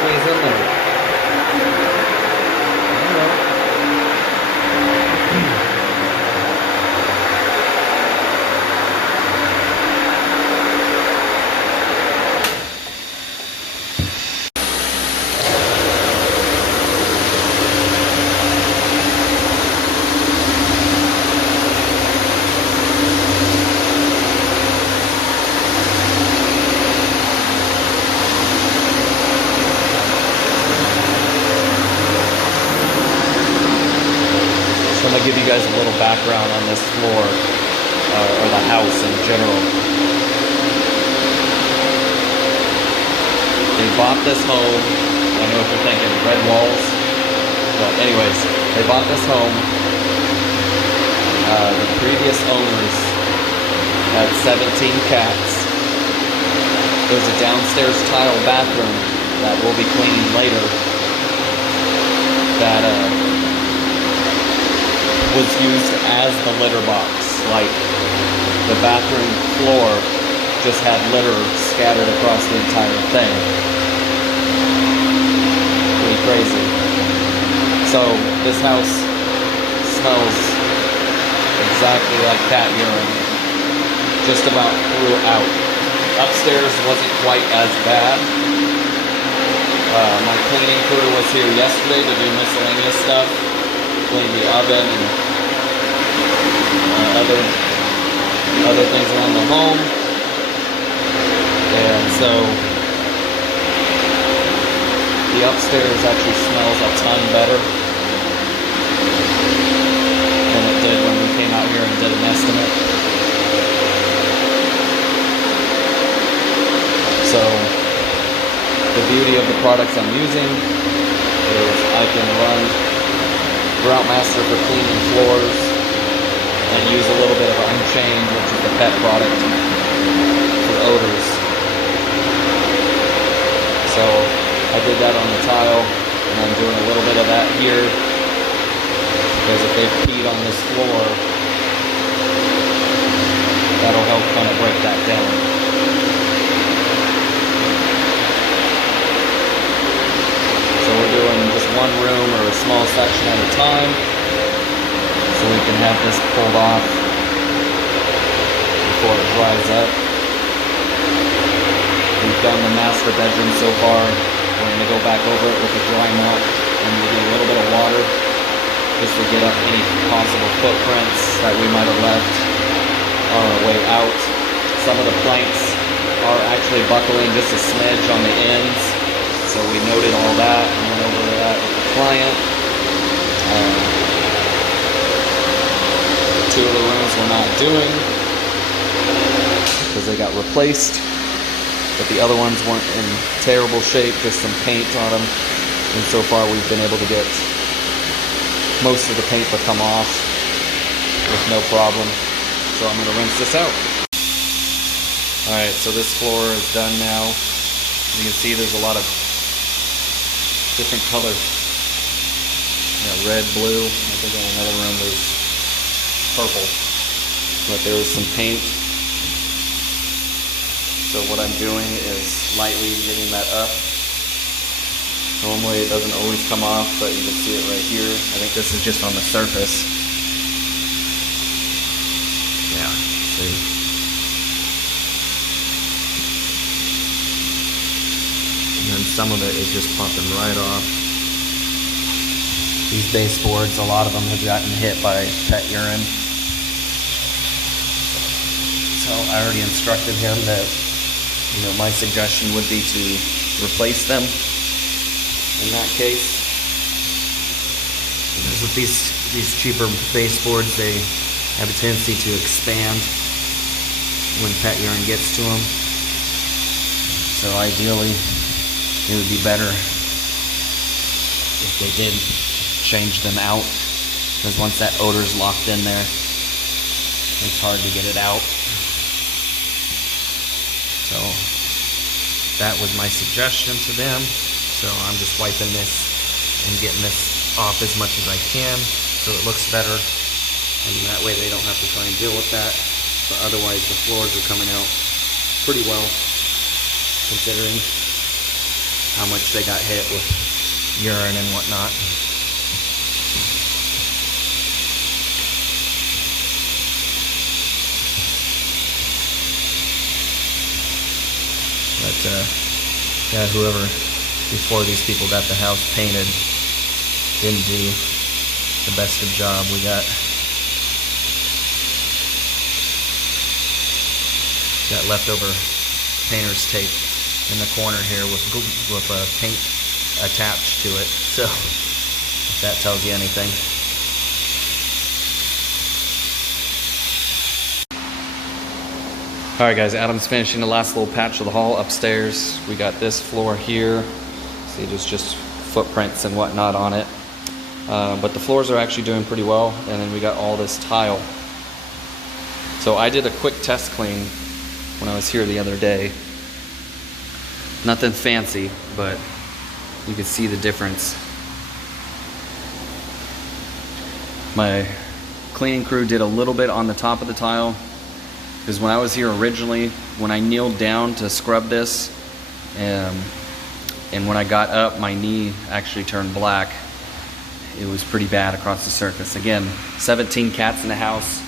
squeeze in there. I'm going to give you guys a little background on this floor, or the house in general. They bought this home, I know what you're thinking, red walls, but anyways, they bought this home. The previous owners had 17 cats. There's a downstairs tile bathroom that we'll be cleaning later that was used as the litter box. Like, the bathroom floor just had litter scattered across the entire thing. Pretty crazy. So this house smells exactly like cat urine, just about throughout. Upstairs wasn't quite as bad. My cleaning crew was here yesterday to do miscellaneous stuff. Clean the oven and other things around the home, and so the upstairs actually smells a ton better than it did when we came out here and did an estimate. So the beauty of the products I'm using is I can run Grout Master for cleaning floors and use a little bit of Unchained, which is the pet product, for odors. So I did that on the tile, and I'm doing a little bit of that here, because if they've peed on this floor, that'll help kind of break that down. So we're doing just one room or a small section at a time, so we can have this pulled off before it dries up. We've done the master bedroom so far. We're going to go back over it with a dry mop and maybe a little bit of water, just to get up any possible footprints that we might have left on our way out. Some of the planks are actually buckling just a smidge on the ends, so we noted all that and went over that with the client. Two of the rooms we're not doing because they got replaced, but the other ones weren't in terrible shape, just some paint on them, and so far we've been able to get most of the paint to come off with no problem. So I'm going to rinse this out. Alright, so this floor is done now. You can see there's a lot of different colors. Red, blue. I think in another room there's purple. But there was some paint. So what I'm doing is lightly getting that up. Normally it doesn't always come off, but you can see it right here. I think this is just on the surface. Yeah, see. And then some of it is just popping right off. These baseboards, a lot of them have gotten hit by pet urine. So I already instructed him that, you know, my suggestion would be to replace them in that case. Because with these cheaper baseboards, they have a tendency to expand when pet urine gets to them. So ideally, it would be better if they did change them out, because once that odor is locked in there, it's hard to get it out. So that was my suggestion to them. So I'm just wiping this and getting this off as much as I can so it looks better, and that way they don't have to try and deal with that. But otherwise the floors are coming out pretty well, considering. how much they got hit with urine and whatnot. But yeah, whoever before these people got the house painted didn't do the best of job. We got leftover painter's tape in the corner here with paint attached to it. So if that tells you anything. All right, guys, Adam's finishing the last little patch of the hall upstairs. We got this floor here. See, there's just footprints and whatnot on it. But the floors are actually doing pretty well. And then we got all this tile. So I did a quick test clean when I was here the other day. Nothing fancy, but you can see the difference. My cleaning crew did a little bit on the top of the tile, because when I was here originally, when I kneeled down to scrub this, and when I got up, my knee actually turned black. It was pretty bad across the surface. Again, 17 cats in the house.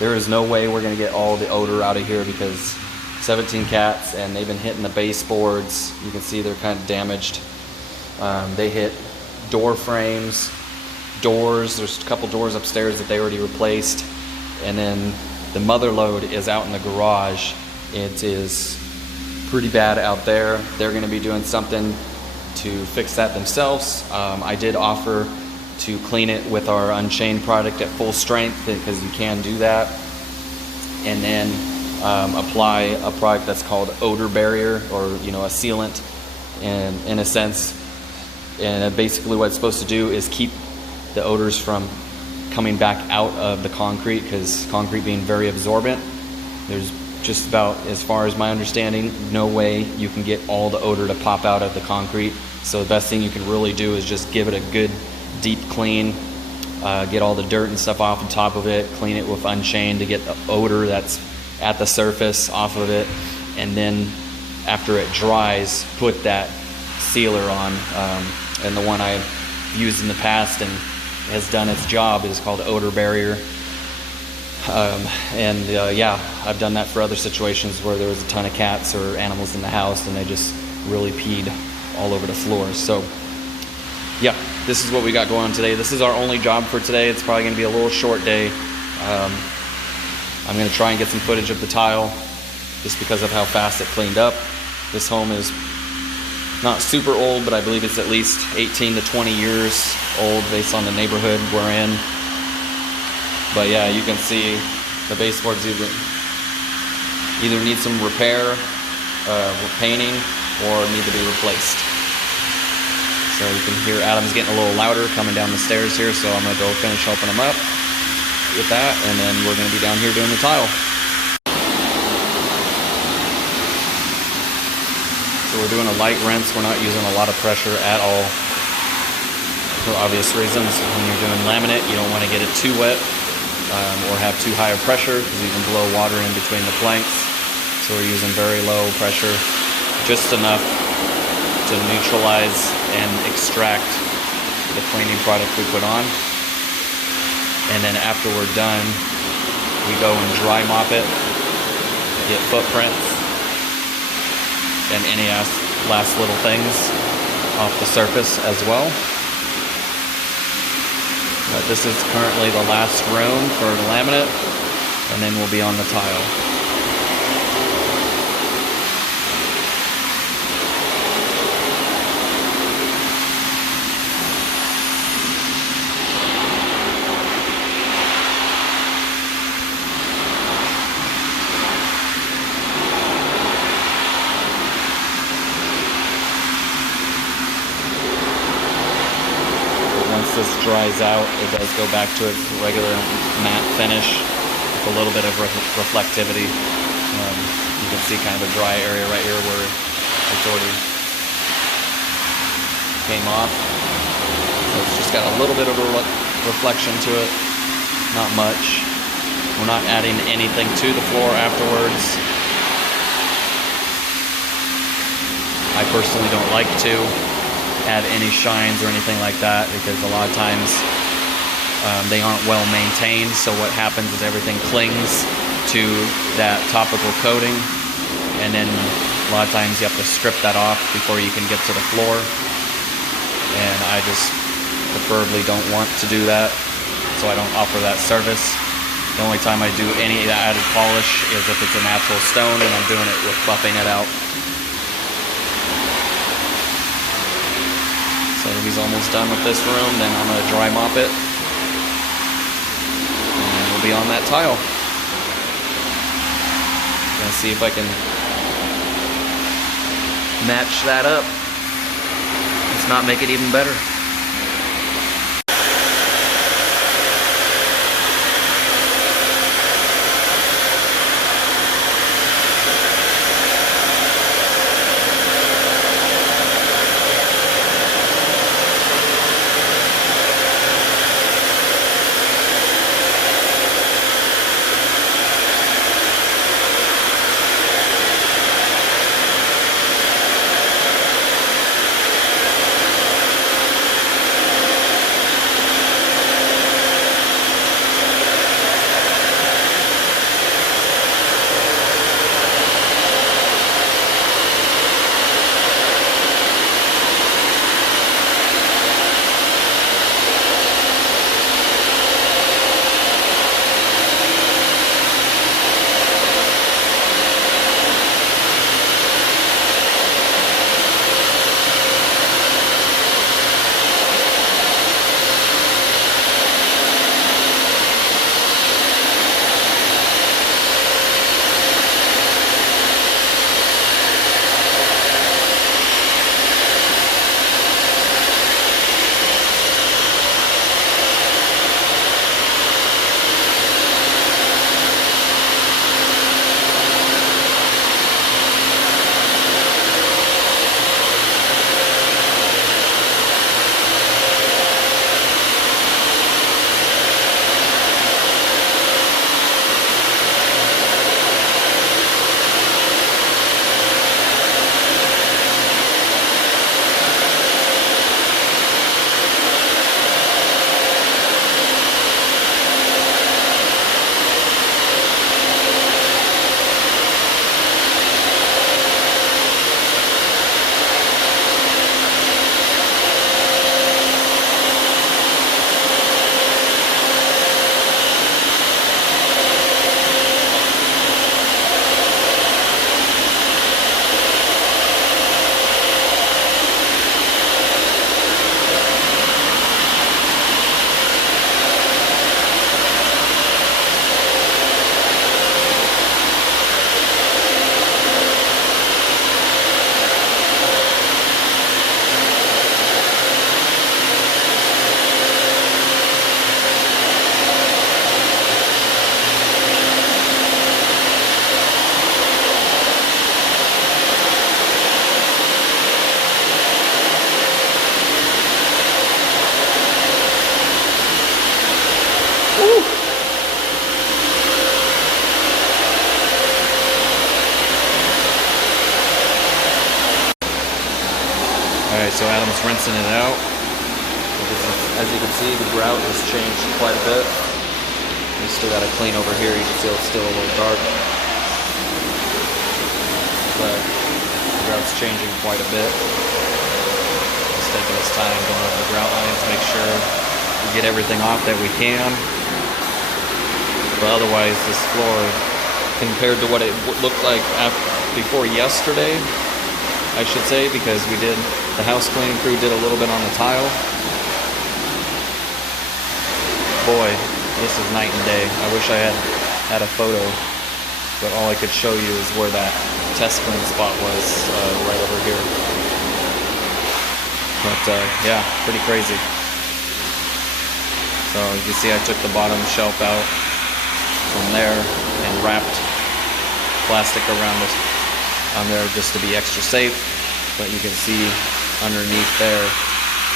There is no way we're gonna get all the odor out of here, because 17 cats, and they've been hitting the baseboards. You can see they're kind of damaged. They hit door frames, doors. There's a couple doors upstairs that they already replaced. And then the mother load is out in the garage. It is pretty bad out there. They're gonna be doing something to fix that themselves. I did offer to clean it with our Unchained product at full strength, because you can do that. And then apply a product that's called odor barrier, or a sealant in a sense. And basically what it's supposed to do is keep the odors from coming back out of the concrete, because concrete being very absorbent, there's just about, as far as my understanding, no way you can get all the odor to pop out of the concrete. So the best thing you can really do is just give it a good deep clean, get all the dirt and stuff off the top of it, clean it with Unchained to get the odor that's at the surface off of it, and then after it dries, put that sealer on. And the one I've used in the past and has done its job is called odor barrier. Yeah, I've done that for other situations where there was a ton of cats or animals in the house and they just really peed all over the floor. So yeah, this is what we got going on today. This is our only job for today. It's probably gonna be a little short day. I'm gonna try and get some footage of the tile just because of how fast it cleaned up. This home is not super old, but I believe it's at least 18 to 20 years old based on the neighborhood we're in. But yeah, you can see the baseboards either need some repair, painting, or need to be replaced. So you can hear Adam's getting a little louder coming down the stairs here, so I'm gonna go finish helping him up with that, and then we're gonna be down here doing the tile. So we're doing a light rinse. We're not using a lot of pressure at all for obvious reasons. When you're doing laminate, you don't want to get it too wet or have too high of pressure, because you can blow water in between the planks. So we're using very low pressure, just enough to neutralize and extract the cleaning product we put on. And then after we're done, we go and dry mop it, get footprints and any last little things off the surface as well. But this is currently the last room for the laminate, and then we'll be on the tile. Once this dries out, it does go back to its regular matte finish with a little bit of reflectivity. You can see kind of a dry area right here where it's already came off. So it's just got a little bit of a reflection to it, not much. We're not adding anything to the floor afterwards. I personally don't like to add any shines or anything like that, because a lot of times they aren't well maintained. So what happens is everything clings to that topical coating, and then a lot of times you have to strip that off before you can get to the floor, and I just preferably don't want to do that, so I don't offer that service. The only time I do any added polish is if it's a natural stone and I'm doing it with buffing it out. So he's almost done with this room, then I'm going to dry mop it, and we'll be on that tile. Gonna see if I can match that up. Let's not make it even better. Alright, so Adam's rinsing it out. As you can see, the grout has changed quite a bit. We still got to clean over here. You can see it's still a little dark. But the grout's changing quite a bit. Just taking this time going over the grout lines, make sure we get everything off that we can. But otherwise, this floor, compared to what it looked like before yesterday, I should say, because the house cleaning crew did a little bit on the tile. Boy, this is night and day. I wish I had a photo, but all I could show you is where that test clean spot was, right over here. But yeah, pretty crazy. So you can see I took the bottom shelf out from there and wrapped plastic around this on there just to be extra safe. But you can see underneath there,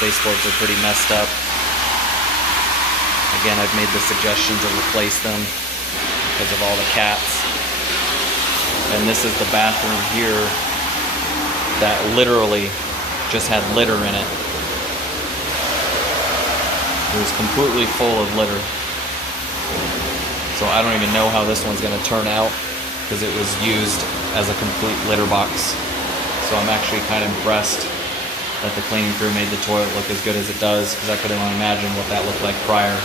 baseboards are pretty messed up. Again, I've made the suggestion to replace them because of all the cats. And this is the bathroom here that literally just had litter in it. It was completely full of litter. So I don't even know how this one's going to turn out, because it was used as a complete litter box. So I'm actually kind of impressed that the cleaning crew made the toilet look as good as it does, because I couldn't imagine what that looked like prior.